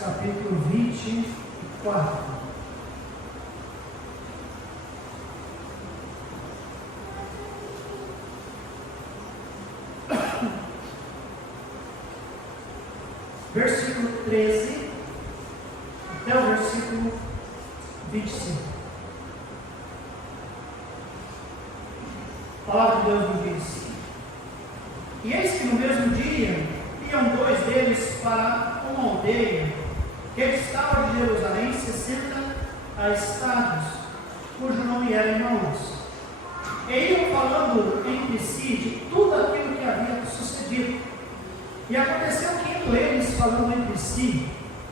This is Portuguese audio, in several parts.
capítulo 24. Versículo 13 até o versículo 25. A palavra de Deus nos diz: E eis que no mesmo dia iam dois deles para uma aldeia que distava de Jerusalém 60 estados, cujo nome era Emaús. E iam falando entre si de tudo aquilo que havia sucedido. E aconteceu que indo eles falando entre si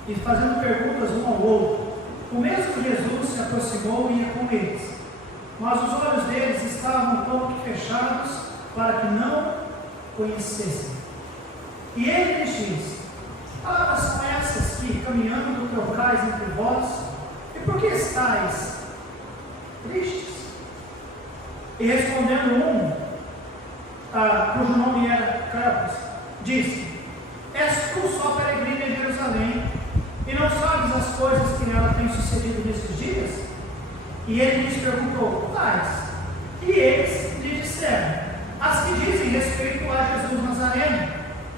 e fazendo perguntas um ao outro, o mesmo Jesus se aproximou e ia com eles. Mas os olhos deles estavam como que fechados para que não conhecessem. E ele lhes disse: palavras são essas que, caminhando, trocais entre vós, e por que estáis tristes? E respondendo cujo nome era Cleopas, disse: És tu só peregrino em Jerusalém, e não sabes as coisas que nela têm sucedido nesses dias? E ele lhes perguntou: quais? E eles lhe disseram: as que dizem respeito a Jesus Nazareno,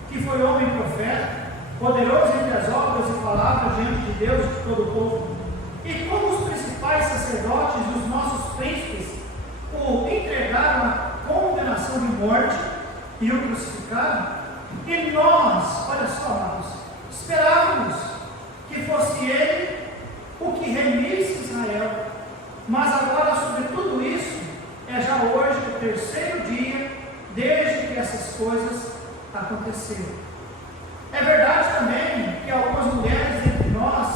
que foi homem e profeta, poderoso entre as obras e palavras diante de Deus e de todo o povo. E como os principais sacerdotes e os nossos príncipes o entregaram à condenação de morte e o crucificaram, e nós, olha só, amados, esperávamos que fosse ele o que remisse Israel. Mas agora, sobre tudo isso, é já hoje o terceiro dia desde que essas coisas aconteceram. É verdade também que algumas mulheres entre nós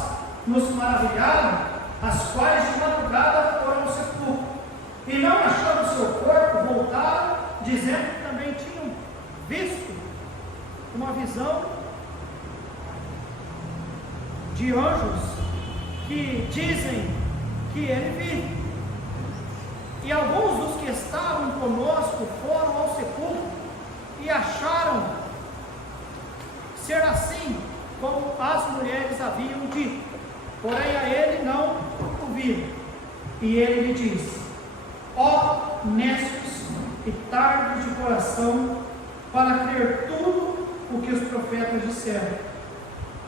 nos maravilharam, as quais de madrugada foram ao sepulcro, e não achando o seu corpo, voltaram, dizendo que também tinham visto uma visão de anjos que dizem que ele vive. E alguns dos que estavam conosco foram ao sepulcro e acharam ser assim como as mulheres haviam dito, porém a ele não o viram. E ele lhe disse: ó necios e tardos de coração, para crer tudo o que os profetas disseram.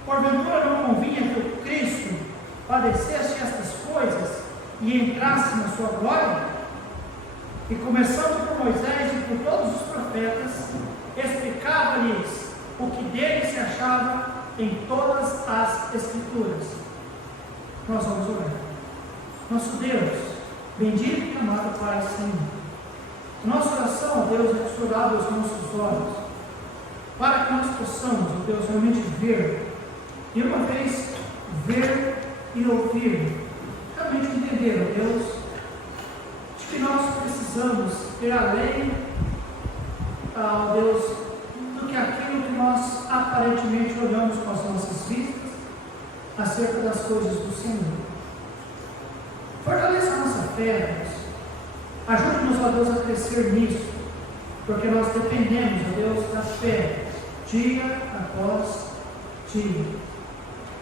Porventura não convinha que o Cristo padecesse estas coisas e entrasse na sua glória? E começando por Moisés e por todos os profetas, explicava-lhes o que dele se achava em todas as Escrituras. Nós vamos orar. Nosso Deus, bendito e amado Pai Senhor, nossa oração, ó Deus, é que abra os nossos olhos, para que nós possamos, ó Deus, realmente ver, e uma vez ver e ouvir, realmente entender, ó Deus, de que nós precisamos ir além, ó Deus, do que aquilo que nós aparentemente olhamos com as nossas vistas acerca das coisas do Senhor. Fortaleça a nossa fé, Deus. Ajude-nos, ó Deus, a crescer nisso, porque nós dependemos, ó Deus, da fé, dia após dia.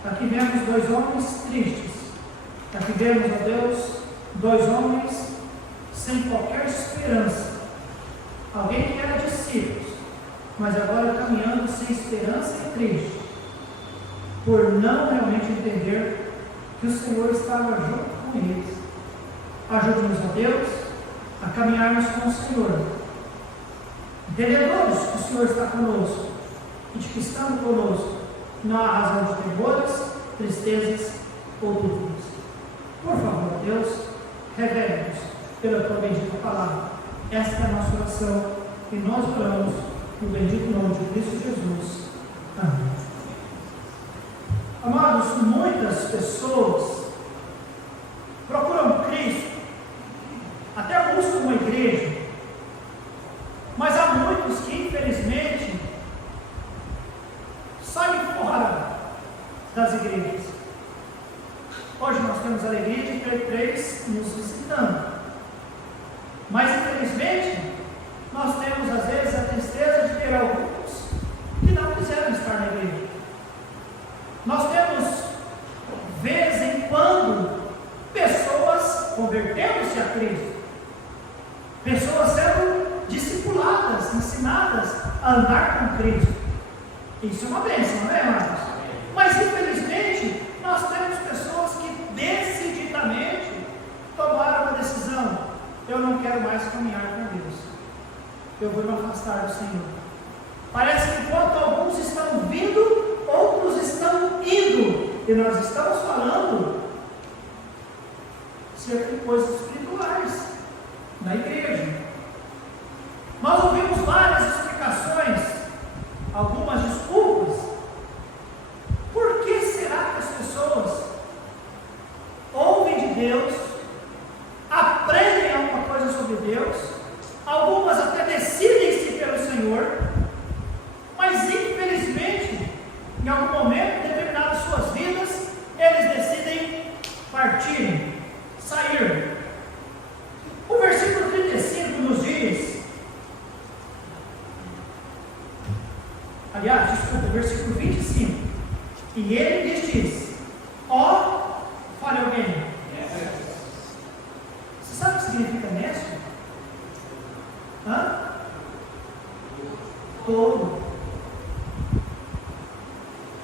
Aqui vemos dois homens tristes. Aqui vemos, ó Deus, dois homens sem qualquer esperança. Alguém que era discípulos, mas agora caminhando sem esperança e triste, por não realmente entender que o Senhor estava junto com eles. Ajude-nos, ó Deus, a caminharmos com o Senhor, entendedores que o Senhor está conosco, e de que estando conosco não há razão de temores, tristezas ou dúvidas. Por favor, Deus, revele-nos pela tua bendita palavra. Esta é a nossa oração, e nós oramos no bendito nome de Cristo Jesus. Amém. Amados, muitas pessoas procuram Cristo, até buscam uma igreja, mas há muitos que infelizmente saem fora das igrejas. Hoje nós temos a alegria de ter 3 nos visitando, mas infelizmente nós temos às vezes a tristeza de ter alguns que não quiseram estar na igreja. Nós temos convertendo-se a Cristo, pessoas sendo discipuladas, ensinadas a andar com Cristo. Isso é uma bênção, não é, irmãos? Mas infelizmente nós temos pessoas que decididamente tomaram uma decisão: eu não quero mais caminhar com Deus, eu vou me afastar do Senhor. Parece que enquanto alguns estão vindo, outros estão indo, e nós estamos falando cerca de coisas espirituais na igreja. Nós ouvimos várias explicações, algumas desculpas. Por que será que as pessoas ouvem de Deus, aprendem alguma coisa sobre Deus, algumas até decidem-se pelo Senhor, mas infelizmente, em algum momento determinado de suas vidas, eles decidem partir, sair? O versículo 35 nos diz, aliás, desculpa, o versículo 25, e ele lhes diz: ó, fale alguém, você sabe o que significa nécio? Todo.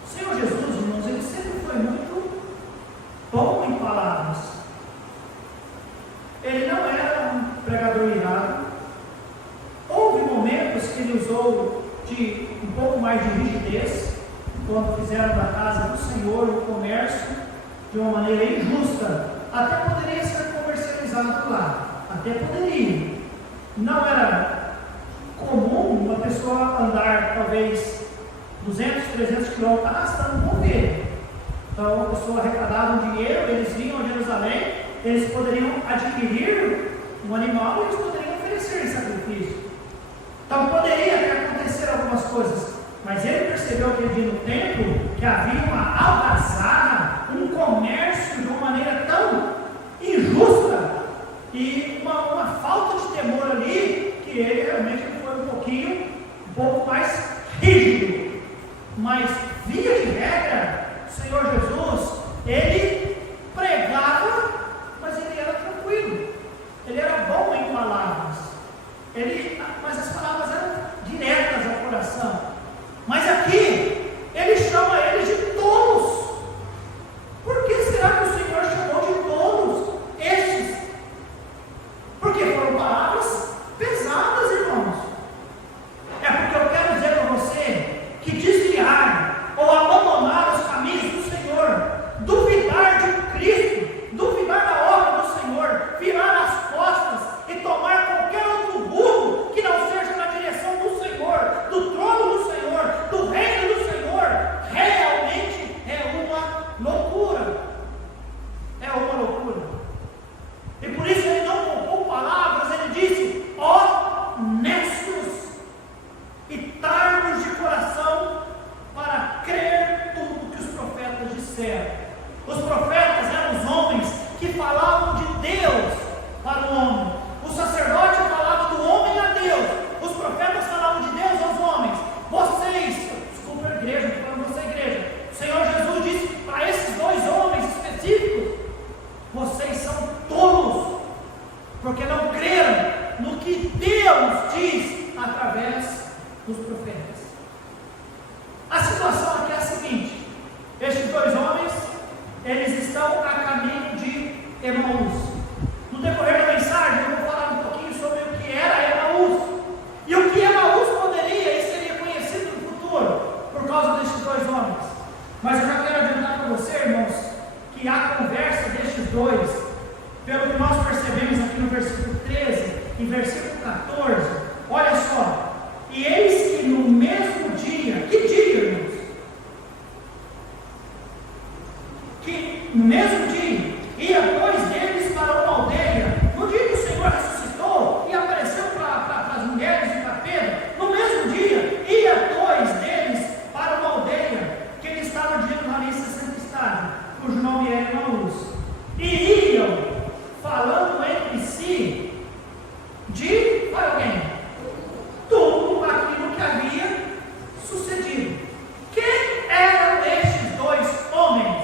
O Senhor Jesus, irmãos, ele sempre foi muito bom em palavras. Ele não era um pregador irado. Houve momentos que ele usou de um pouco mais de rigidez, quando fizeram da casa do Senhor o comércio de uma maneira injusta. Até poderia ser comercializado lá, até poderia. Não era comum uma pessoa andar talvez 200, 300 quilômetros arrastando com ovelha. Então, a pessoa arrecadava um dinheiro, eles vinham a Jerusalém, eles poderiam adquirir um animal e eles poderiam oferecer em sacrifício. Então, poderia até acontecer algumas coisas, mas ele percebeu aquele dia no templo que havia uma algazarra, um comércio de uma maneira tão injusta e uma falta de temor ali, que ele realmente foi um pouco mais rígido. Mas, via de regra, o Senhor Jesus, ele pregava, mas ele era tranquilo, ele era bom em palavras, mas as palavras eram diretas ao coração. Mas aqui, ele chama eles de tolos. Por que será que o Senhor chamou de tolos estes? Porque foram palavras pesadas, irmãos. É porque eu quero dizer para você que desviar ou abandonar os caminhos do Senhor, duvidar de Cristo, duvidar da obra do Senhor, virar as costas e tomar qualquer outro rumo que não seja na direção do Senhor, do trono do Senhor, do reino do Senhor, realmente é uma loucura. É uma loucura. E por isso ele não poupou palavras, ele disse: ó nécios e tardos de coração para crer tudo que os profetas disseram. Os profetas eram os homens que falavam de Deus para o homem. O sacerdote falava do homem a Deus. Os profetas falavam de Deus aos homens. Desculpa a igreja, estou falando você, igreja. O Senhor Jesus disse para esses dois homens específicos: vocês são tolos, porque não creram no que Deus diz através dos profetas. A situação aqui é a seguinte: estes dois homens, eles estão a caminho de Emaús. No decorrer da mensagem eu vou falar um pouquinho sobre o que era Emaús e o que Emaús poderia e seria conhecido no futuro por causa destes dois homens. Mas eu já quero adiantar para você, irmãos, que a conversa destes dois, pelo que nós percebemos aqui no versículo 13 e versículo 14, olha só: e eis que no mesmo dia, que dia, irmãos? Que no mesmo dia ia dois deles para uma aldeia. No dia que o Senhor ressuscitou e apareceu para as mulheres e para Pedro, no mesmo dia ia dois deles para uma aldeia que ele estava de Jerusalém 60 estádios, cujo nome era Emaús, e iam falando entre si de alguém tudo aquilo que havia sucedido. Quem eram estes dois homens?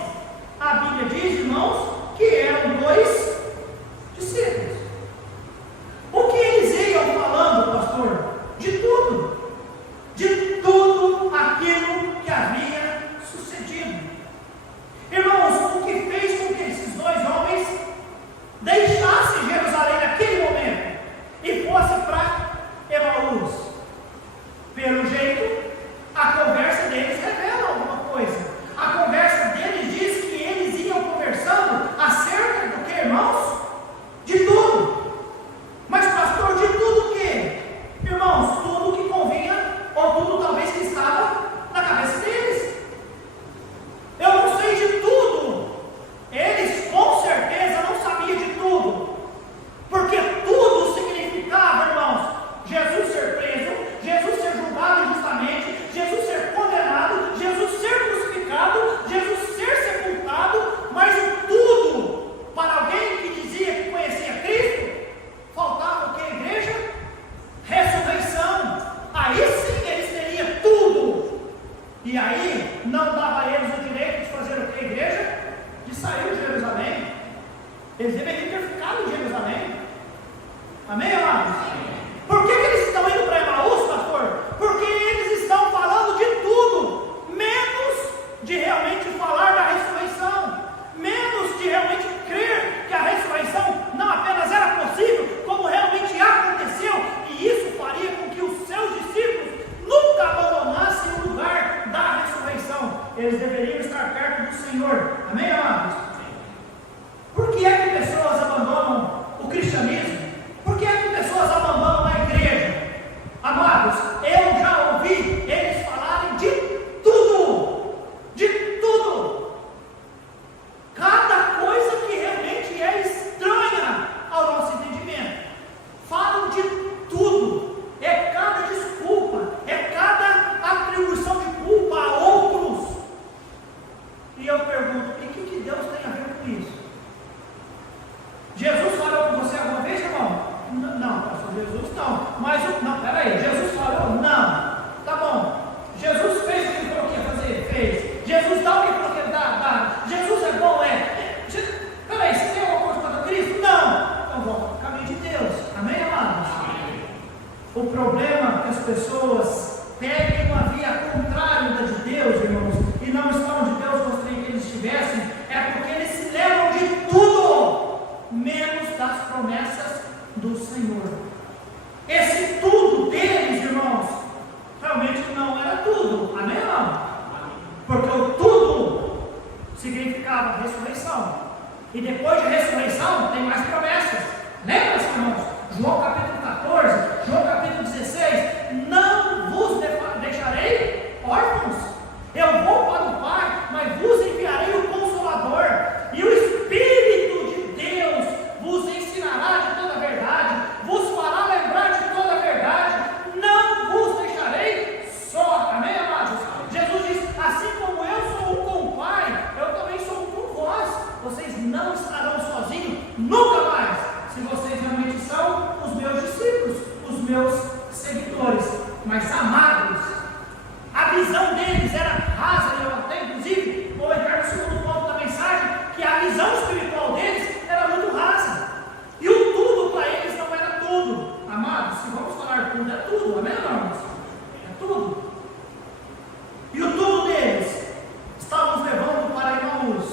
A Bíblia diz, irmãos, que eram dois Eles deveriam ter ficado em Jerusalém. Amém, amados? Por que eles estão indo para Emaús, pastor? Porque eles estão falando de tudo, menos de realmente falar da ressurreição, menos de realmente crer que a ressurreição não apenas era possível, como realmente aconteceu, e isso faria com que os seus discípulos nunca abandonassem o lugar da ressurreição. Eles deveriam estar perto do Senhor. Amém, amados? Por que é que pessoas abandonam o cristianismo? Por que é que pessoas abandonam a igreja? Amados, eu já ouvi eles falarem de tudo, de tudo, cada coisa que realmente é estranha ao nosso entendimento. Falam de tudo, é cada desculpa, é cada atribuição de culpa a outros. E eu pergunto, e o que Deus tem a ver com isso? Jesus falou com você alguma vez, irmão? Não, pastor, Jesus não. Mas, não, peraí, Jesus falou? Não. Tá bom. Jesus fez o que ele falou que ia fazer? Fez. Jesus dá o que ele falou que ia dar? Jesus é bom? Peraí, você tem alguma coisa contra Cristo? Não. Então vamos para o caminho de Deus. Amém, amados? O problema é que as pessoas peguem uma via contrária da de Deus, irmãos, e não estão onde Deus gostaria que eles estivessem, é porque eles se lembram de tudo, menos das promessas do Senhor. Esse tudo deles, irmãos, realmente não era tudo. Amém, não? Porque o tudo significava ressurreição. E depois de ressurreição tem mais promessas. Lembra-se, irmãos? João capítulo 14, João capítulo 16. Não vos deixarei órfãos. Eu vou para o Pai, mas vos enviarei o Consolador. E o Espírito de Deus vos ensinará de toda a verdade, vos fará lembrar de toda a verdade, não vos deixarei só. Amém, amados? Jesus diz, assim como eu sou um com o Pai, eu também sou um com vós. Vocês não estarão sozinhos, nunca mais, se vocês realmente são os meus discípulos, os meus seguidores. Mas, amados, a visão deles era rasa, eu até inclusive vou entrar no segundo ponto da mensagem, que a visão espiritual deles era muito rasa. E o tudo para eles não era tudo. Amados, se vamos falar tudo, é tudo, amém, irmãos? É tudo. E o tudo deles estava nos levando para Emaús.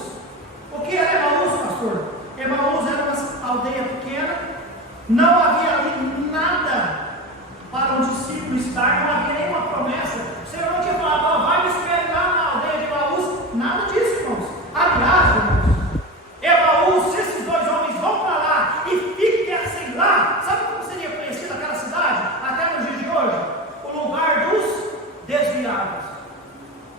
O que era Emaús, pastor? Emaús era uma aldeia pequena, não havia ali nada para um discípulo estar, não havia nenhuma promessa. O Senhor não tinha falado, vai me esperar na aldeia de Emaús, nada disso, irmãos. Aliás, irmãos, Emaús, se esses dois homens vão para lá e fiquem lá, sabe como seria conhecida aquela cidade até nos dias de hoje? O lugar dos desviados.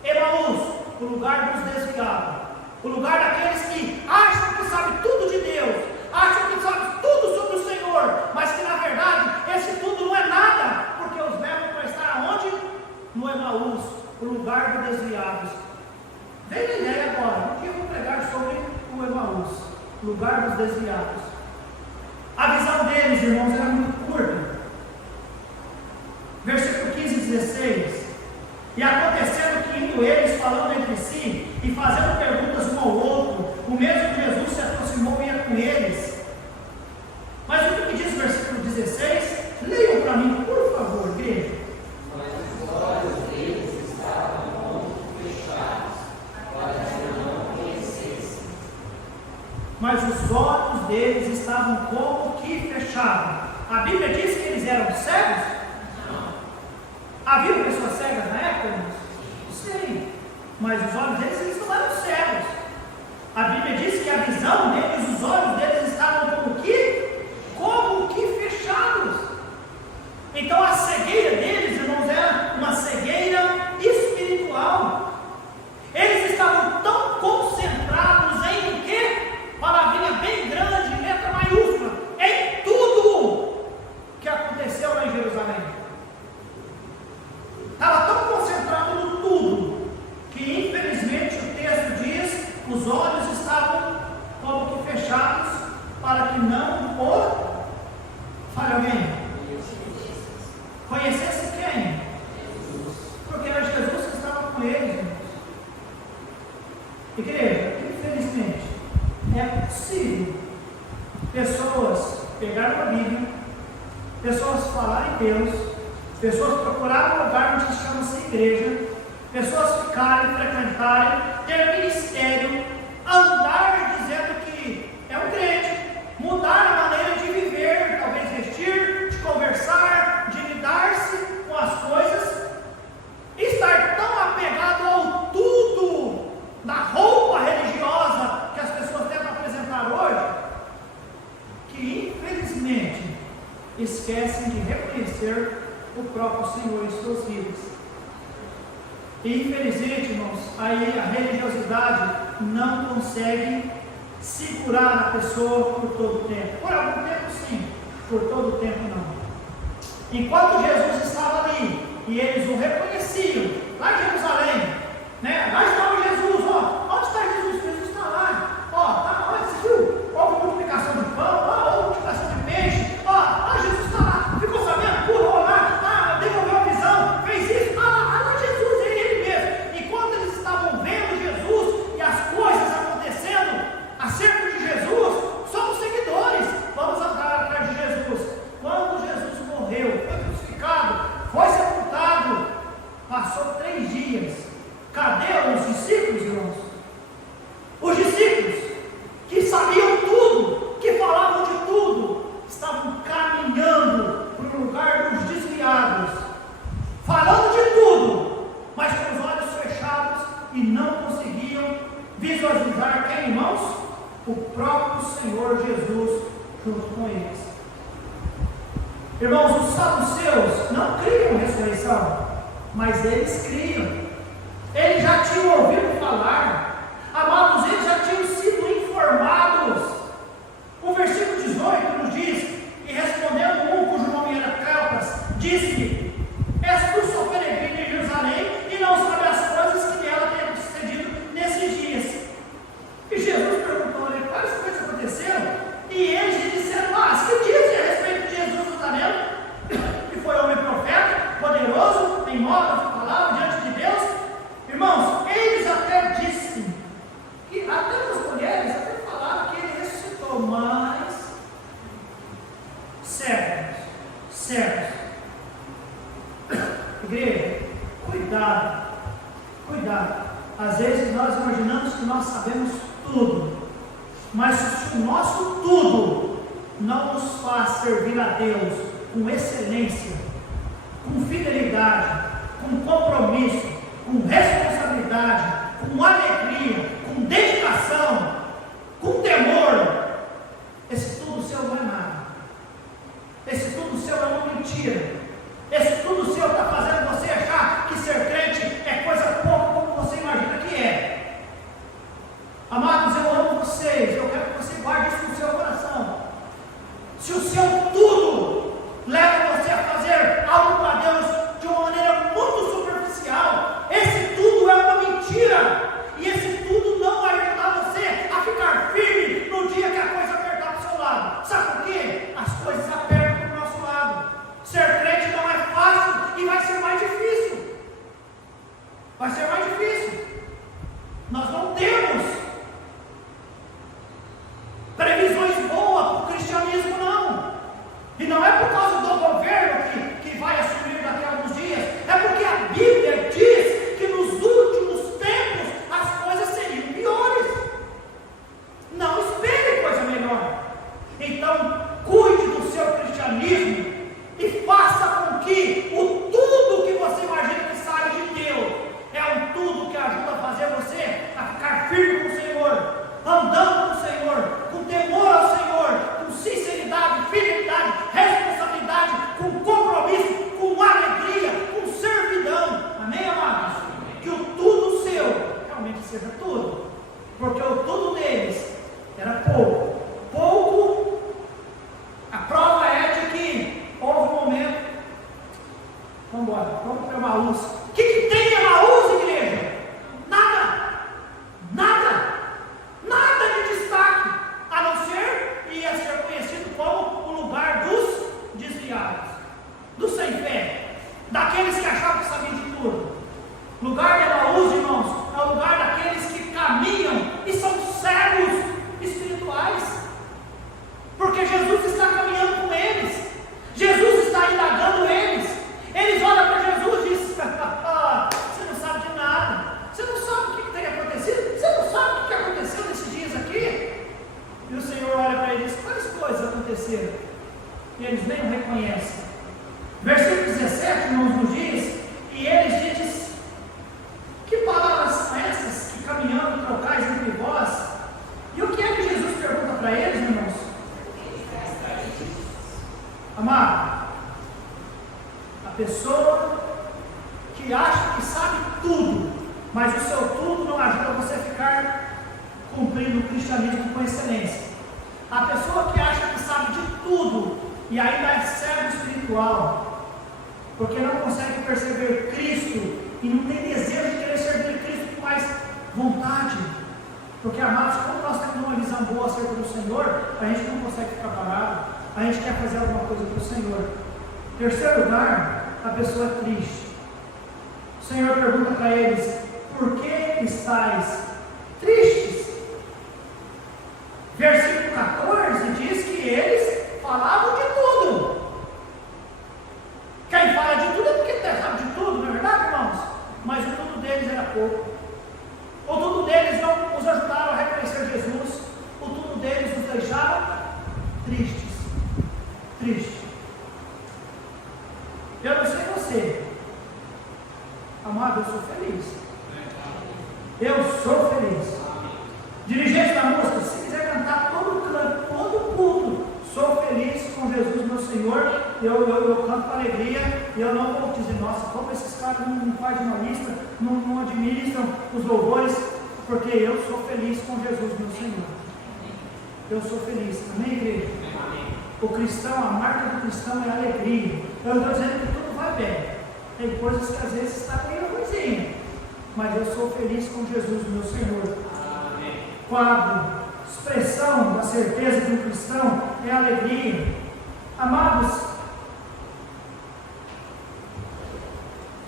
Emaús, o lugar dos desviados, o lugar daqueles que acham que sabem tudo de Deus, acham que sabem tudo sobre o Senhor, mas que na verdade esse tudo não é nada, porque os levam para estar aonde? No Emaús, o lugar dos desviados. Vem a ideia agora, o que eu vou pregar sobre o Emaús, lugar dos desviados. A visão deles, irmãos, era muito curta. Versículo 15 e 16. E acontecendo que indo eles falando entre si e fazendo perguntas um ao outro, o mesmo Jesus se aproximou e ia com eles. Mas o que diz o versículo 16? Leiam para mim, por favor, igreja. Mas os olhos deles estavam como fechados, para que não conhecessem. Mas os olhos deles estavam como que fechados. A Bíblia diz que eles eram cegos? Havia pessoas cegas na época? Sim. Mas os olhos deles eles não eram cegos. A Bíblia diz que a visão deles, os olhos deles estavam como que fechados. Então a cegueira deles, irmãos, era uma cegueira espiritual. Eles estavam tão concentrados em o quê? Palavrinha bem grande, letra maiúscula, em tudo que aconteceu lá em Jerusalém. Estava tão concentrado no tudo, que infelizmente o texto diz, os olhos estavam como que fechados, para que não o fale alguém. Conhecesse quem? Porque era Jesus que estava com eles, irmãos. Igreja, infelizmente, é possível pessoas pegaram a Bíblia, pessoas falaram em Deus, pessoas procuraram um lugar onde chama-se igreja, pessoas ficarem, frequentarem, ter ministério, andar dizendo que é um crente, mudar a maneira de viver, talvez vestir, de conversar, de lidar-se com as coisas, estar tão apegado ao tudo, da roupa religiosa que as pessoas tentam apresentar hoje, que infelizmente esquecem de reconhecer o próprio Senhor em suas vidas. E infelizmente, irmãos, aí a religiosidade não consegue segurar a pessoa por todo o tempo. Por algum tempo sim, por todo o tempo não. Enquanto Jesus estava ali e eles o reconheciam, lá em Jerusalém, né? Lá estava Jesus, ó, onde está Jesus? Jesus está lá, ó, tá, olha, você viu? Houve multiplicação de pão, ó, houve multiplicação de peixe, ó, Jesus está lá, ficou sabendo, pulou lá, devolveu a visão, fez isso, lá Jesus, é ele mesmo. Enquanto eles estavam vendo Jesus e as coisas acontecendo acerca de Jesus, somos seguidores, vamos andar atrás de Jesus. Quando Jesus morreu, foi crucificado, foi sepultado, passou 3 dias. Cadê os discípulos, irmãos? Os discípulos que sabiam tudo, que falavam de tudo, estavam caminhando para o lugar dos desviados, falando de tudo, mas com os olhos fechados e não conseguiam visualizar quem, irmãos? O próprio Senhor Jesus junto com eles. Irmãos, os saduceus não criam em ressurreição, mas eles criam. Eles já tinham ouvido falar, amados, eles já tinham sido informados. O versículo 18 nos diz, e respondendo um cujo nome era Cleopas, disse: és tu só peregrino em Jerusalém e não sabe as coisas que nela têm sucedido nesses dias. E Jesus perguntou, quais coisas aconteceram? E eles disseram, que dizem a respeito de Jesus Nazareno, que foi homem profeta, poderoso, em obras, palavra diante de Deus. Irmãos, eles até dizem, que até as mulheres até falaram que ele ressuscitou, mas certos. Igreja, cuidado. Às vezes nós imaginamos que nós sabemos tudo, mas se o nosso tudo não nos faz servir a Deus com excelência, com fidelidade, com compromisso, com responsabilidade, com alegria, com dedicação, com temor, esse tudo seu não é nada. Esse tudo seu é uma mentira. Esse tudo seu está fazendo você achar que ser crente é coisa pouca como você imagina que é. Amados, eu amo vocês, eu quero que você guarde isso no seu coração. Se o seu tudo leva você a fazer algo para Deus de uma maneira muito superficial, esse tudo é uma mentira. E esse tudo não vai ajudar você a ficar firme no dia que a coisa apertar do seu lado. Sabe por quê? As coisas apertam do nosso lado. Ser crente não é fácil e vai ser mais difícil. Nós não temos previsões boas para o cristianismo, não. e eles nem o reconhecem. Versículo 17, irmãos, nos diz, e eles dizem, que palavras são essas que caminhando trocais entre vós? E o que é que Jesus pergunta para eles, irmãos? Amado, a pessoa que acha que sabe tudo, mas o seu tudo não ajuda você a ficar cumprindo o cristianismo com excelência. A pessoa que acha que sabe de tudo e ainda é cego espiritual, porque não consegue perceber Cristo e não tem desejo de querer servir Cristo com mais vontade. Porque, amados, quando nós temos uma visão boa acerca do Senhor, a gente não consegue ficar parado, a gente quer fazer alguma coisa para o Senhor. Em terceiro lugar, a pessoa é triste. O Senhor pergunta para eles, por que estáis tristes? Versículo 14 diz que eles falavam de tudo. Quem fala de tudo é porque sabe de tudo, não é verdade, irmãos? Mas o tudo deles era pouco. O tudo deles não os ajudaram a reconhecer Jesus. O tudo deles os deixava tristes. Tristes. Eu não sei você, amado, eu sou feliz. Eu sou feliz. Dirigente da música, se quiser cantar todo culto, sou feliz com Jesus, meu Senhor. Eu canto com alegria. E eu não vou dizer, nossa, como esses caras não fazem uma lista, não administram os louvores, porque eu sou feliz com Jesus, meu Senhor. Eu sou feliz. Amém, igreja? O cristão, a marca do cristão é a alegria. Eu não estou dizendo que tudo vai bem. Tem coisas que às vezes está meio ruimzinho, mas eu sou feliz com Jesus, meu Senhor. Quadro, expressão da certeza de um cristão é a alegria. Amados,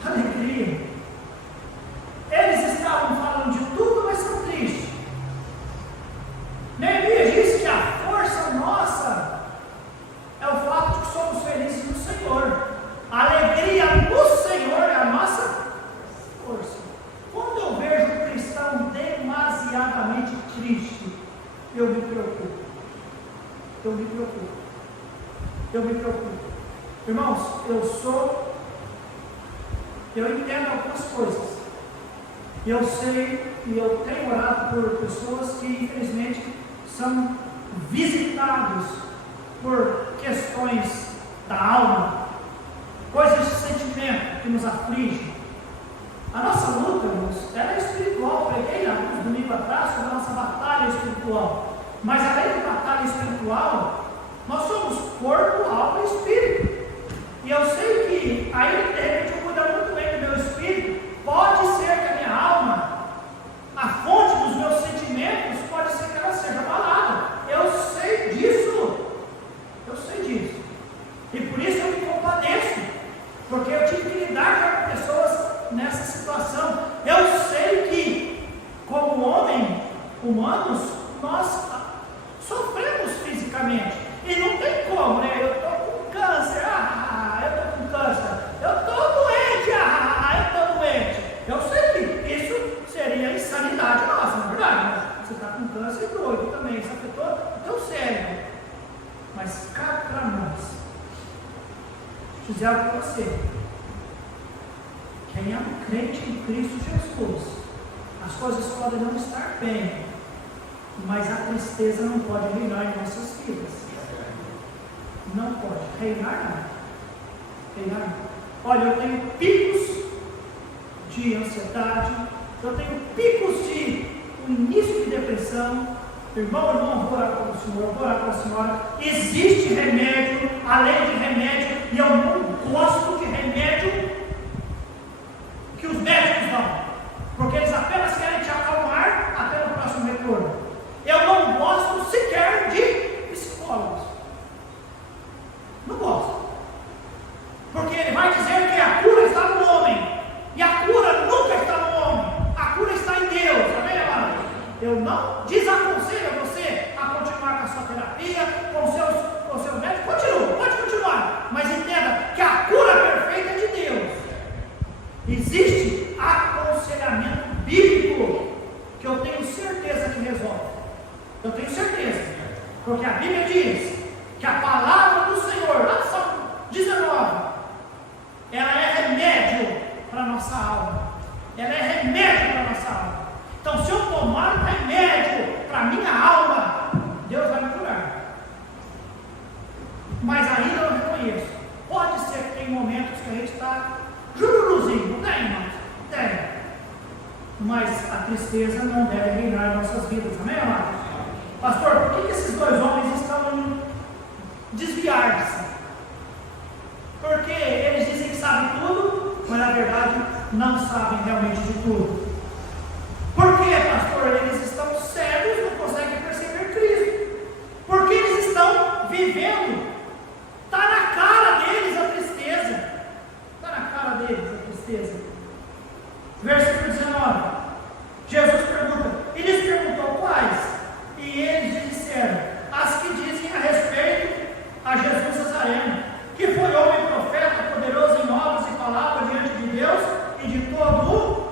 alegria. Eles estavam falando de tudo, mas são tristes. Neemias disse que a força nossa é o fato de que somos felizes no Senhor. A alegria no Senhor é a nossa força. Quando eu vejo um cristão demasiadamente triste, eu me preocupo. Eu me preocupo. Eu me preocupo. Irmãos, eu entendo algumas coisas. Eu sei e eu tenho orado por pessoas que infelizmente são visitados por questões da alma, coisas de sentimento que nos afligem. A nossa luta, irmãos, ela é espiritual. Preguei há uns domingos atrás sobre a nossa batalha espiritual. Mas além de batalha espiritual, nós somos corpo, alma e espírito. E eu sei que aí de repente eu cuido muito bem do meu espírito. Pode ser que a minha alma, a fonte dos meus sentimentos, pode ser que ela seja abalada. Eu sei disso. Eu sei disso. E por isso eu me compadeço. Porque eu tive que lidar com pessoas nessa situação. Eu sei que, como homem, humanos, nós sofremos fisicamente. E não tem como, né? Eu estou com câncer. Eu estou com câncer. Eu estou doente. Eu estou doente. Eu sei que isso seria insanidade nossa, não é verdade? Né? Você está com câncer doido também. Isso afetou o teu cérebro. Mas cá para nós, dizer algo para você. Quem é um crente em Cristo Jesus, as coisas podem não estar bem, mas a tristeza não pode reinar em nossas vidas. Não pode reinar, não. Reinar não. Olha, eu tenho picos de ansiedade, eu tenho picos de início de depressão. Irmão, vou orar para o Senhor, vou orar para a senhora. Existe remédio, além de remédio, e eu não gosto de remédio que os médicos dão, porque eles apenas querem te acalmar até o próximo retorno. Eu não gosto sequer de psicólogos. Não gosto. Porque ele vai dizer que a cura está no homem, e a cura nunca está no homem. A cura está em Deus, amém, amado? Eu não desaconselho você a continuar com a sua terapia, com o seu médico. Pode continuar, mas entenda que a cura perfeita é de Deus. Existe aconselhamento bíblico que eu tenho certeza que resolve. Eu tenho certeza, porque a Bíblia diz que a palavra do Senhor, lá no Salmo 19, ela é remédio para a nossa alma. Ela é remédio para a nossa alma. Então, se eu tomar um remédio para a minha alma, Deus vai me curar. Mas ainda eu reconheço. Pode ser que tem momentos que a gente está jururuzinho, não tem, irmãos? Tem. Mas a tristeza não deve reinar em nossas vidas, amém, amados? Pastor, por que esses dois homens estão desviar-se? Porque eles dizem que sabem tudo, mas na verdade não sabem realmente de tudo. Por que, pastor? Eles estão cegos, não conseguem perceber Cristo. Porque eles estão vivendo. Está na cara deles a tristeza. Está na cara deles a tristeza. Versículo 19. Jesus pergunta, e lhes perguntou quais? E eles disseram, as que dizem a respeito a Jesus Nazareno, que foi homem profeta, poderoso em obras e palavra diante de Deus e de todo o...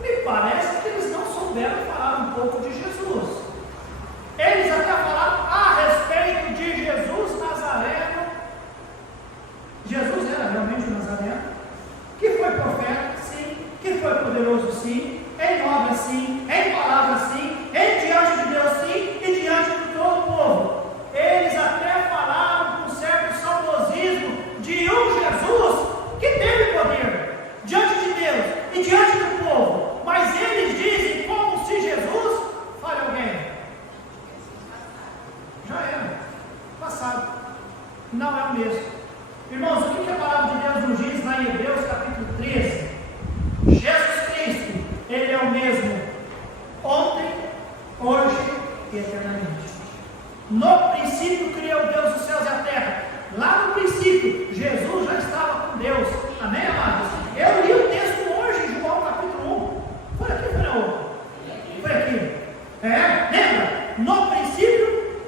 Me parece que eles não souberam falar um pouco de Jesus. Eles até falaram a respeito de Jesus Nazareno. Jesus era realmente o Nazareno, que foi profeta, sim, que foi poderoso, sim, em obra, sim, em palavra, sim, em diante de Deus, sim, e diante de todo o povo. Eles até falaram com certo saudosismo de um Jesus que teve poder diante de Deus e diante do povo, mas eles dizem como se Jesus, fale alguém, já era, passado, não é o mesmo. Irmãos, o que a palavra de Deus nos diz lá em Hebreus capítulo 13? Jesus Cristo, Ele é o mesmo ontem, hoje e eternamente. No princípio criou Deus os céus e a terra. Lá no princípio, Jesus já estava com Deus. Amém, amados? Eu li o texto hoje em João capítulo 1. Foi aqui ou foi na outra? Foi aqui. Lembra? No princípio,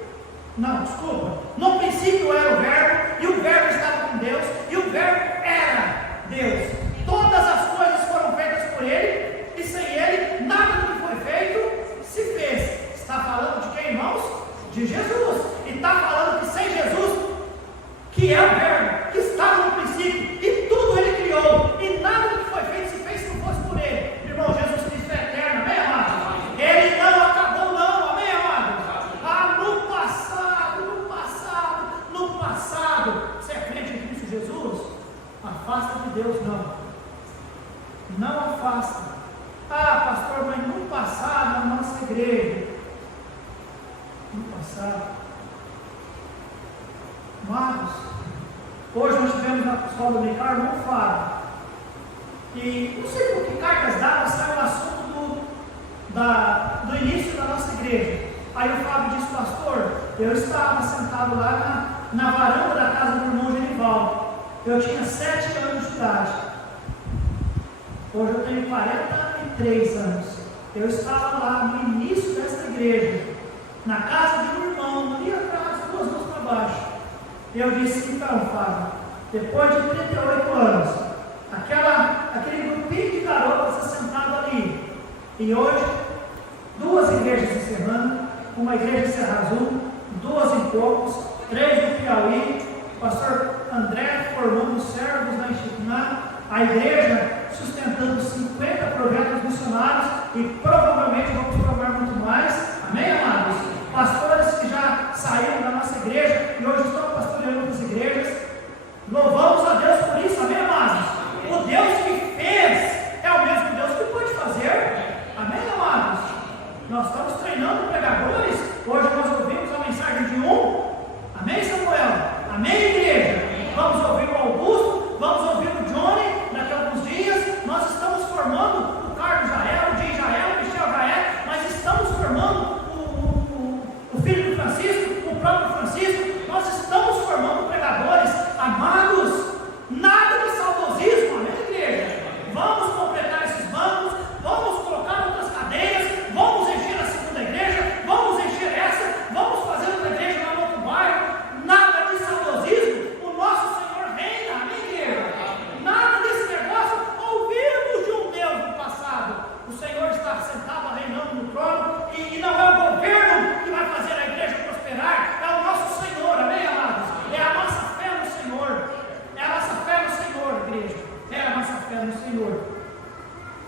não, desculpa. No princípio era o verbo, e o verbo estava com Deus, e o verbo era Deus. Todas as coisas foram feitas por Ele, e sem Ele, nada do que foi feito se fez. Está falando de quem, irmãos? De Jesus. E está falando que sem Jesus, que é o verbo, que estava no princípio, e tudo Ele criou, e nada do que foi feito se fez se não fosse por Ele. Irmão, Jesus Cristo é eterno, amém, amados? Ele não acabou, não, amém, amados? No passado, você é crente em Cristo Jesus? Afasta de Deus, não. Não afasta. Ah, pastor, mas no passado, na nossa igreja, no passado, amados, hoje nós tivemos na escola dominical um Fábio, e não sei por que cargas d'água saiu o assunto do início da nossa igreja. Aí o Fábio disse, pastor, eu estava sentado lá na varanda da casa do irmão Genivaldo, eu tinha 7 anos de idade, hoje eu tenho 43 anos, eu estava lá no início dessa igreja, na casa de um irmão, ali atrás, 2 ruas para baixo. Eu disse, então, Fábio, depois de 38 anos, aquele grupinho de garotas sentado ali, e hoje, 2 igrejas encerrando, uma igreja em Serra Azul, 2 em Cocos, 3 no Piauí, o pastor André formando servos na Instituição, a igreja sustentando 50 projetos missionários e provavelmente vamos formar muito mais, amém, amados? Pastores que já saíram da nossa igreja e hoje estão pastoreando outras igrejas, louvamos a Deus por isso, amém, amados? O Deus que fez é o mesmo Deus que pode fazer, amém, amados? Nós estamos treinando pregadores, hoje nós ouvimos a mensagem de um, amém, Samuel? Amém, igreja? Vamos ouvir o Augusto, vamos ouvir o Johnny daqui a alguns dias, nós estamos formando o Carlos Jael, o Jim Jael, o Michel Jael, mas estamos formando o filho do Francisco, o próprio Francisco, nós estamos formando pregadores, amados,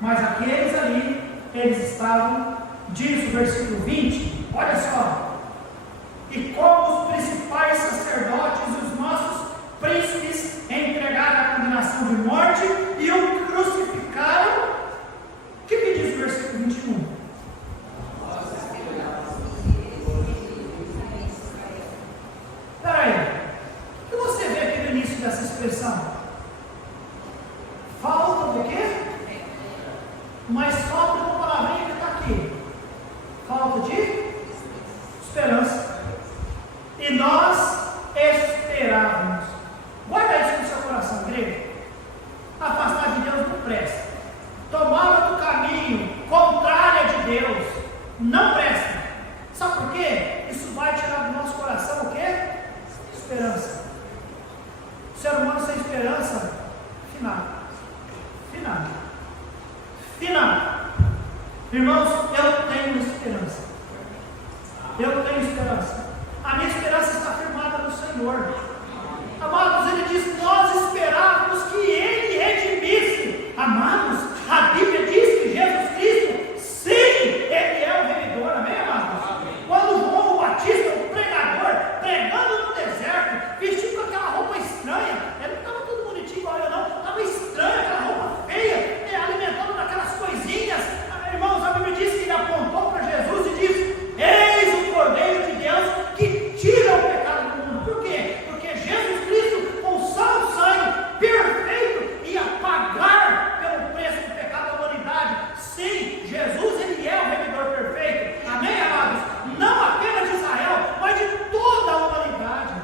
Mas aqueles ali, eles estavam, diz o versículo 20, olha só, e como os principais sacerdotes e os nossos príncipes entregaram a condenação de morte e o crucificaram. O que diz o versículo 21? Espera aí, o que você vê aqui no início dessa expressão? Falta do quê? Mas falta uma palavrinha que está aqui. Falta de esperança. E nós esperávamos. Guarda isso no seu coração, igreja. Afastar de Deus não presta. Tomar outro caminho contrário de Deus não presta. Sabe por quê? Isso vai tirar do nosso coração o quê? Esperança. O ser humano sem esperança, final. Irmãos, eu tenho esperança. A minha esperança está firmada no Senhor. Amados, ele diz: nós esperávamos que ele redimisse. Amados, a Bíblia diz que Jesus Cristo, sim, ele é o remidor. Amém, amados? Quando João o Batista, o pregador, pregando no deserto, vestido com aquela roupa estranha, ele não estava todo bonitinho igual eu, não, estava estranho, aquela roupa feia, alimentando daquelas coisinhas. Irmãos, a Bíblia diz que ele apontou para Jesus e diz: eis o Cordeiro de Deus que tira o pecado do mundo. Por quê? Porque Jesus Cristo, com o seu sangue perfeito, ia pagar pelo preço do pecado da humanidade. Sim, Jesus, ele é o remidor perfeito. Amém, amados? Não apenas de Israel, mas de toda a humanidade.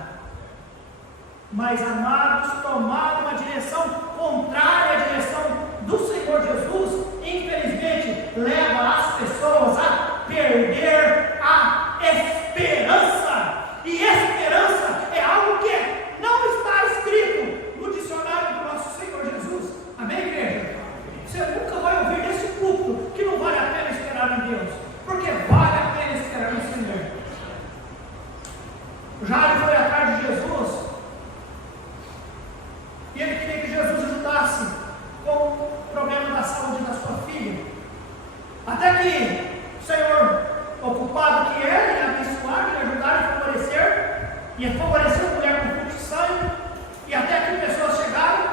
Mas, amados, tomaram uma direção contrária à direção do Senhor Jesus, infelizmente, leva as pessoas a perder a esperança. E esperança é algo que não está escrito no dicionário do nosso Senhor Jesus. Amém, igreja? Você nunca vai ouvir desse púlpito que não vale a pena esperar em Deus, porque vale a pena esperar no Senhor. Jairo foi atrás de Jesus e ele queria que Jesus ajudasse com o problema da saúde da sua filha. Até que o Senhor, ocupado que era em abençoar, em ajudar e favorecer, e favoreceu a mulher com fluxo de sangue, e até que pessoas chegaram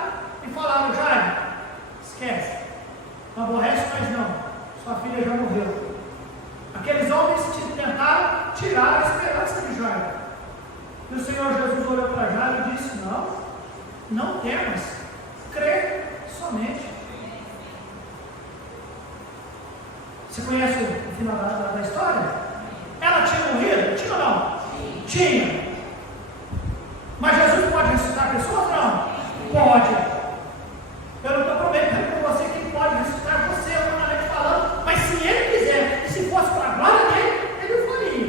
e falaram: Jairo, esquece, não aborrece mais não, sua filha já morreu. Aqueles homens tentaram tirar a esperança de Jairo. E o Senhor Jesus olhou para Jairo e disse: não temas, crê somente. Você conhece o final da história? Ela tinha morrido? Tinha ou não? Tinha. Mas Jesus pode ressuscitar pessoas? Não. Pode. Eu não estou prometendo para você que ele pode ressuscitar você, humanamente falando, mas se ele quiser, e se fosse para a glória dele, ele faria.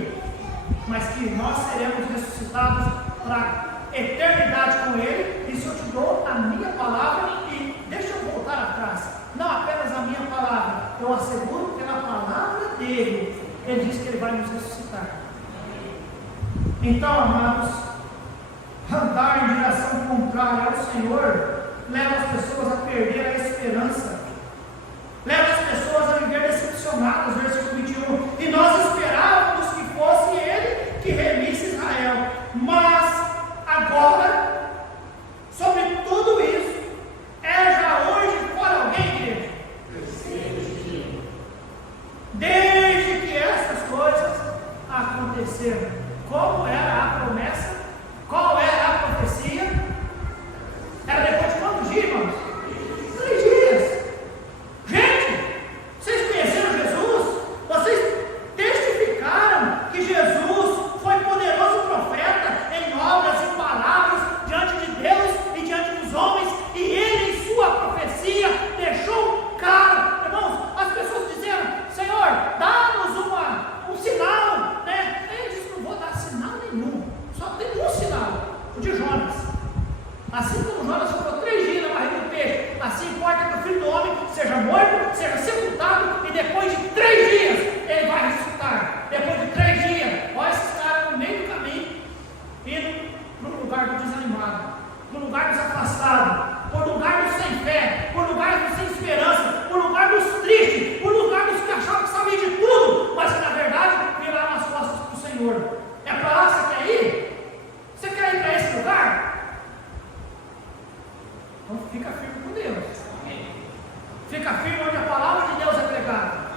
Mas que nós seremos ressuscitados para a eternidade com ele. Isso eu te dou a minha palavra. E deixa eu voltar atrás, não apenas a minha palavra, eu asseguro pela palavra dele. Ele diz que ele vai nos ressuscitar. Então, amados, andar em direção contrária ao Senhor leva as pessoas a perder a esperança, leva as pessoas a viver decepcionadas. Versículo 21: e nós esperávamos que fosse ele que remisse Israel, mas agora, sobre tudo isso, é já hoje fora alguém, igreja? Desde que essas coisas aconteceram. Como era a promessa? Qual era a profecia? Era depois de quantos dias, irmãos? 3 dias. onde a palavra de Deus é pregada.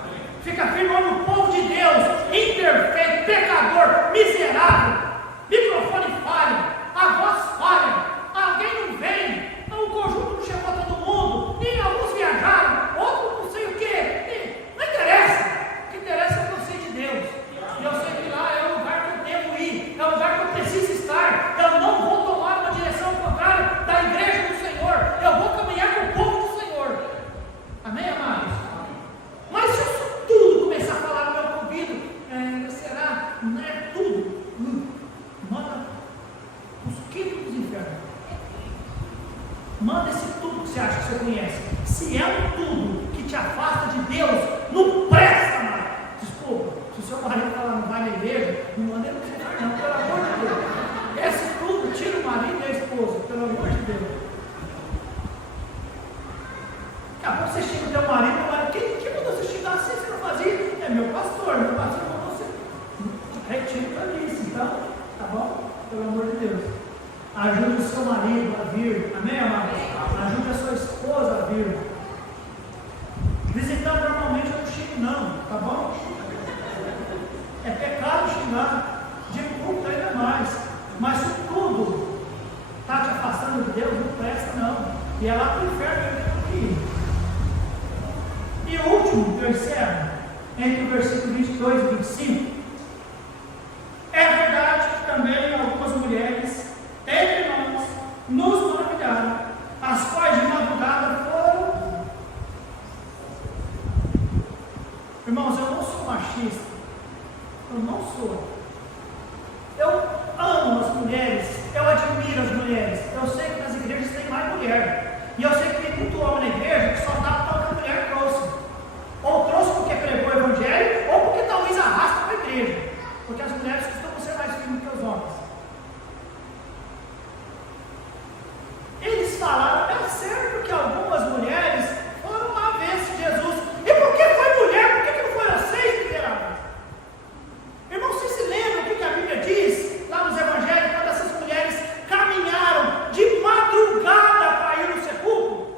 Fica firme onde o povo de Deus, imperfeito, pecador, miserável, microfone falha, a voz falha, alguém não vem, o conjunto não chegou a todo mundo, nem alguns viajaram, outros não sei o quê. Não interessa. O que interessa é o que eu sei de Deus. E eu sei que lá é o lugar que eu devo ir, é o lugar que eu preciso estar. Eu não vou tomar uma direção contrária da igreja do Senhor. Eu vou caminhar com o povo do Senhor. Amém, amados? Mas se isso tudo começar a falar no meu ouvido, será? Não é tudo. Manda os quintos dos infernos. Manda esse tudo que você acha que você conhece. Se é um tudo que te afasta de Deus, não presta mais. Desculpa, se o seu marido falar não vai na igreja, não manda ele para você não, pelo amor de Deus. Esse tudo tira o marido e a esposa, pelo amor de Deus. Daqui a pouco você xinga o teu marido, quem mandou você xingar assim? Você não fazia? É meu pastor mandou você. Retiro para isso, então, tá bom? Pelo amor de Deus. Ajude o seu marido a vir, amém, amados? Ajude a sua esposa a vir. Visitar normalmente eu não xingo, não, tá bom? É pecado xingar, de culto ainda mais. Mas se tudo está te afastando de Deus, não presta, não. E é lá para o inferno que eu tenho que ir. E o último, terceiro, entre o versículo 22 e 25. É verdade que também algumas mulheres entre nós nos maravilharam, as quais de madrugada foram. Irmãos, eu não sou machista, eu não sou. Eu amo as mulheres, eu admiro as mulheres. Eu sei que nas igrejas tem mais mulher, e eu sei que tem muito homem na igreja que só dá para o que a mulher trouxe, ou trouxe porque pregou o evangelho, ou porque talvez arrasta para a igreja, porque as mulheres costumam ser mais firmes que os homens. Eles falaram, é certo que algumas mulheres foram lá ver esse Jesus. E por que foi mulher? Por que não foram vocês que vieram? Irmão, vocês se lembram o que a Bíblia diz lá nos evangelhos, quando essas mulheres caminharam de madrugada para ir no sepulcro?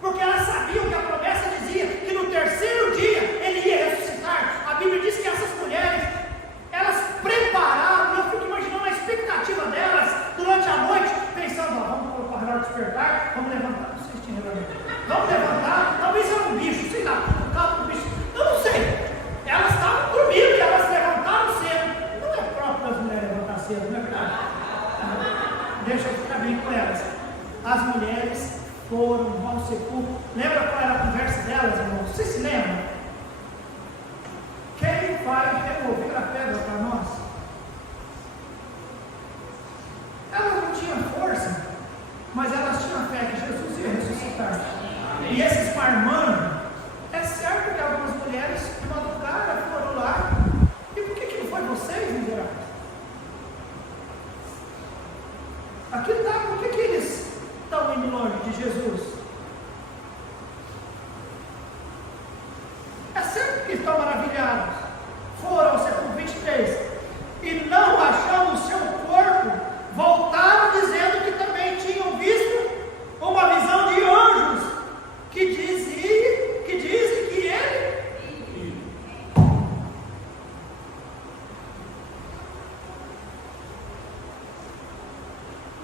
Porque elas sabiam que a promessa dizia que no terceiro dia ele ia ressuscitar. A Bíblia diz que essas mulheres, elas prepararam, eu fico imaginando a expectativa delas durante a noite, pensando, vamos colocar o relógio despertar, vamos levantar, não sei se tinha relógio, vamos levantar, talvez era um bicho, sei lá, um carro do bicho, eu não sei. Elas estavam dormindo e elas levantaram cedo. Não é próprio das mulheres levantar cedo, não é verdade? Deixa eu ficar bem com elas. As mulheres foram ao sepulcro. Lembra qual era a conversa delas, irmãos? Vocês se lembram? Quem vai remover a pedra para nós? Elas não tinham força, mas elas tinham fé que Jesus ia ressuscitar. E esses marmanjos, é certo que algumas mulheres de madrugada foram lá. E por que não foi vocês, miseráveis? Aqui está, por que eles estão indo longe de Jesus? É certo que estão maravilhados. Foram ao século 23 e não achando o seu corpo, voltaram dizendo que também tinham visto uma visão de anjos que dizem que ele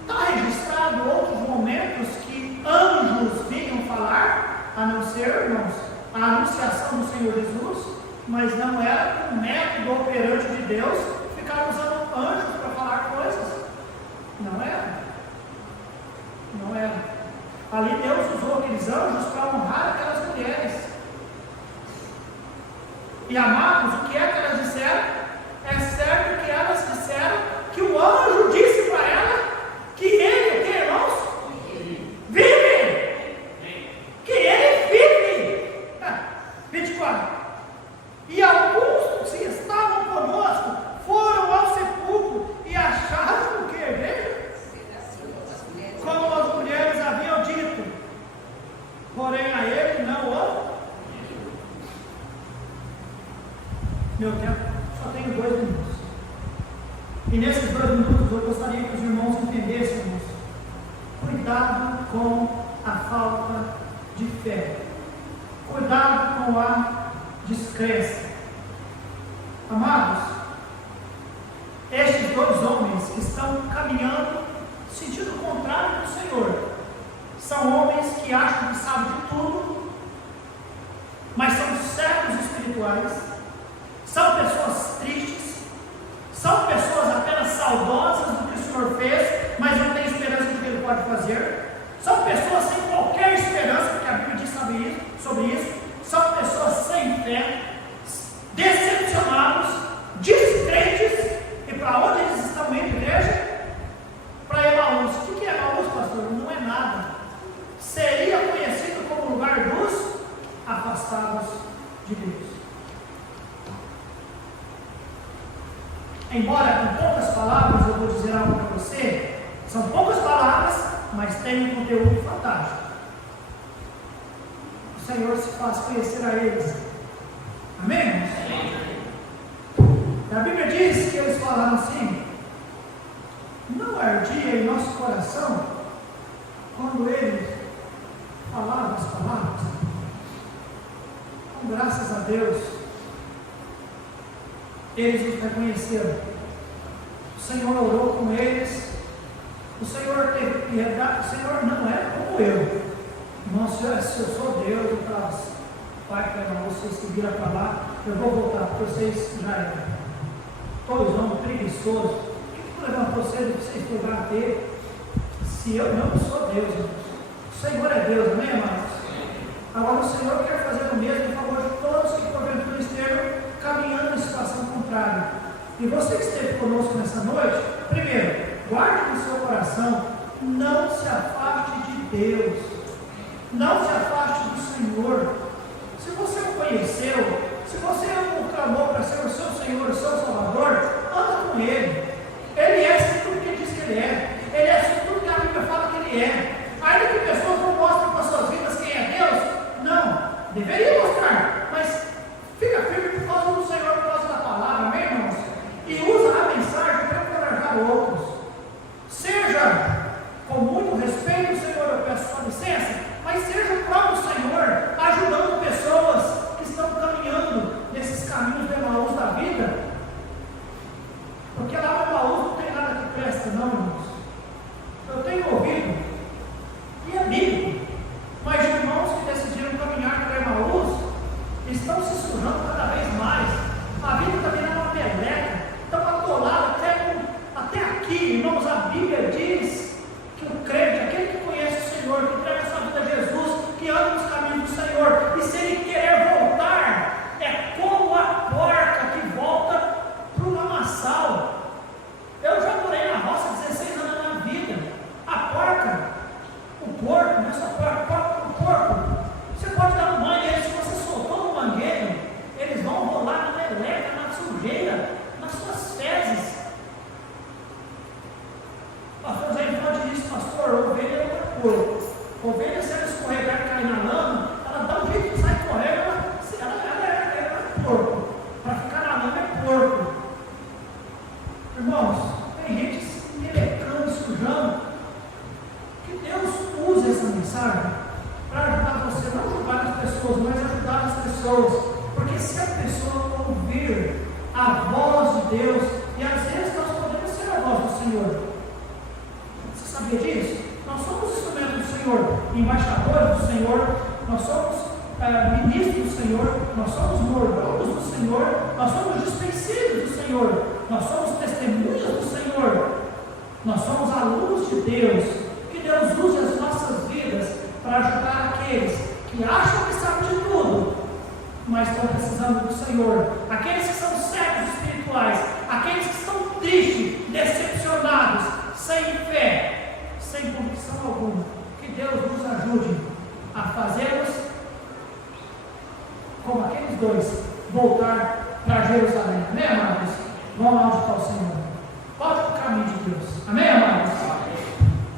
está registrado outros momentos que anjos vinham falar, a não ser, irmãos, a anunciação do Senhor Jesus, mas não era um método operante de Deus ficar usando anjos para falar coisas. Não era. Não era. Ali Deus usou aqueles anjos para honrar aquelas mulheres. E amados, o que é que elas disseram? É certo que elas disseram que o anjo disse para ela que ele, o que, irmãos? Vive! Que ele vive! 24. E alguns que estavam conosco foram ao sepulcro e acharam o que? Veja? Como as mulheres haviam dito, porém a ele não o. Meu tempo só tenho 2 minutos. E nesses 2 minutos eu gostaria que os irmãos entendêssemos. Cuidado com a falta de fé. Cuidado com a descrença. Amados, estes dois homens que estão caminhando no sentido contrário do Senhor, são homens que acham que sabem de tudo, mas são cegos espirituais, são pessoas tristes, são pessoas apenas saudosas do que o Senhor fez, mas não têm esperança de que Ele pode fazer, são pessoas sem qualquer esperança, porque a Bíblia diz sobre isso, são pessoas sem fé, decepcionados, descrentes. E para onde eles estão indo, igreja? Para Emaús. O que é Emaús, pastor? Não é nada. Seria conhecido como lugar dos afastados de Deus. Embora com poucas palavras eu vou dizer algo para você, são poucas palavras, mas tem um conteúdo fantástico. O Senhor se faz conhecer a eles. Amém? A Bíblia diz que eles falaram assim: não ardia em nosso coração quando eles falavam as palavras. Então, graças a Deus, eles nos reconheceram. O Senhor orou com eles. O Senhor teve piedade. O Senhor não é como eu. Nossa, se eu sou Deus, eu falo, Pai, vocês que viram para lá, eu vou voltar, porque vocês já eram todos homens preguiçosos. O que levantou vocês para vocês pegar a ter? Se eu não sou Deus, o Senhor é Deus, amém, amados? Agora o Senhor quer fazer o mesmo em favor de todos que porventura estejam caminhando em situação contrária. E você que esteve conosco nessa noite, primeiro, guarde no seu coração, não se afaste de Deus, não se afaste do Senhor. Se você o conheceu, se você o clamou para ser o seu Senhor, o seu Salvador, anda com Ele. Ele é tudo que Ele diz que Ele é. Ele é tudo que a Bíblia fala que Ele é. Ainda que pessoas não mostrem com as suas vidas quem é Deus, não, deveria mostrar, mas fica firme por causa do Senhor, por causa da palavra, amém, irmãos? E usa a mensagem para encorajar outros. Seja com muito respeito, Senhor, eu peço sua licença, mas seja o próprio Senhor ajudando pessoas que estão caminhando nesses caminhos de Emaús da vida, porque lá no Emaús não tem nada que presta, não, irmãos. Eu tenho ouvido, e é bíblico, mas irmãos que decidiram caminhar para Emaús estão se sujando cada vez mais, a vida está virando uma peleca, estão atolados até aqui, irmãos. A Bíblia diz que o crente, aquele que conhece o Senhor, que entrega a sua vida a Jesus, que anda nos caminhos do Senhor, e se ele querer voltar, é como a porca que volta para o lamaçal. Eu já morei na roça 16 anos na vida. A porca, o porco, não é só porca, o porco, você pode dar um banho neles, se você soltou no mangueiro, eles vão rolar na meleca, na sujeira, nas suas fezes. Pastor Zé pode dizer, pastor, ovelha é outra coisa. Ovelha, se ela escorregar e cair na lama, ela dá um jeito de sair correndo, ela é porco. Para ficar na lama é porco. Irmãos, tem gente se melecando, sujando. Que Deus use essa mensagem para ajudar você, não julgar as pessoas, mas ajudar as pessoas. Porque se a pessoa ouvir a voz de Deus, e às vezes nós podemos ser a voz do Senhor. Você sabia disso? Nós somos instrumentos do Senhor, embaixadores do Senhor, nós somos ministros do Senhor, nós somos mordomos do Senhor, nós somos dispenseiros do Senhor, nós somos testemunhas do Senhor, nós somos a luz de Deus. Que Deus use as nossas vidas para ajudar aqueles que acham que sabem de tudo, mas estão precisando do Senhor, aqueles que são cegos espirituais, aqueles que estão tristes, decepcionados, sem fé, sem convicção alguma. Que Deus nos ajude a fazermos como aqueles dois, voltar para Jerusalém. Amém, amados? Vamos lá onde está o Senhor. Volte para o caminho de Deus. Amém, amados?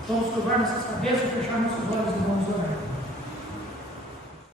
Vamos curvar nossas cabeças e fechar nossos olhos e vamos orar.